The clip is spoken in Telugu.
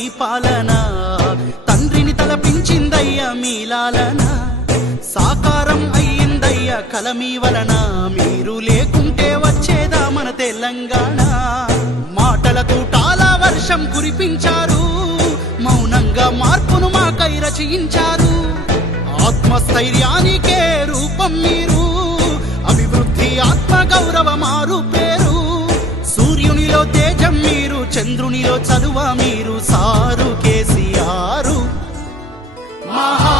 మీ పాలన తండ్రిని తలపించిందయ్య మీలాలన సాకారం అయ్యిందయ్య కల మీ వలన మీరు లేకుంటే వచ్చేదా మన తెలంగాణ మాటలతో టాలా వర్షం కురిపించారు మౌనంగా మార్పును మాకై రచయించారు ఆత్మస్థైర్యానికే రూపం మీరు అభివృద్ధి ఆత్మ గౌరవ మారు పేరు సూర్యునిలో తేజం మీరు చంద్రునిలో చదువ మీరు సారు కేసీఆర్ మహా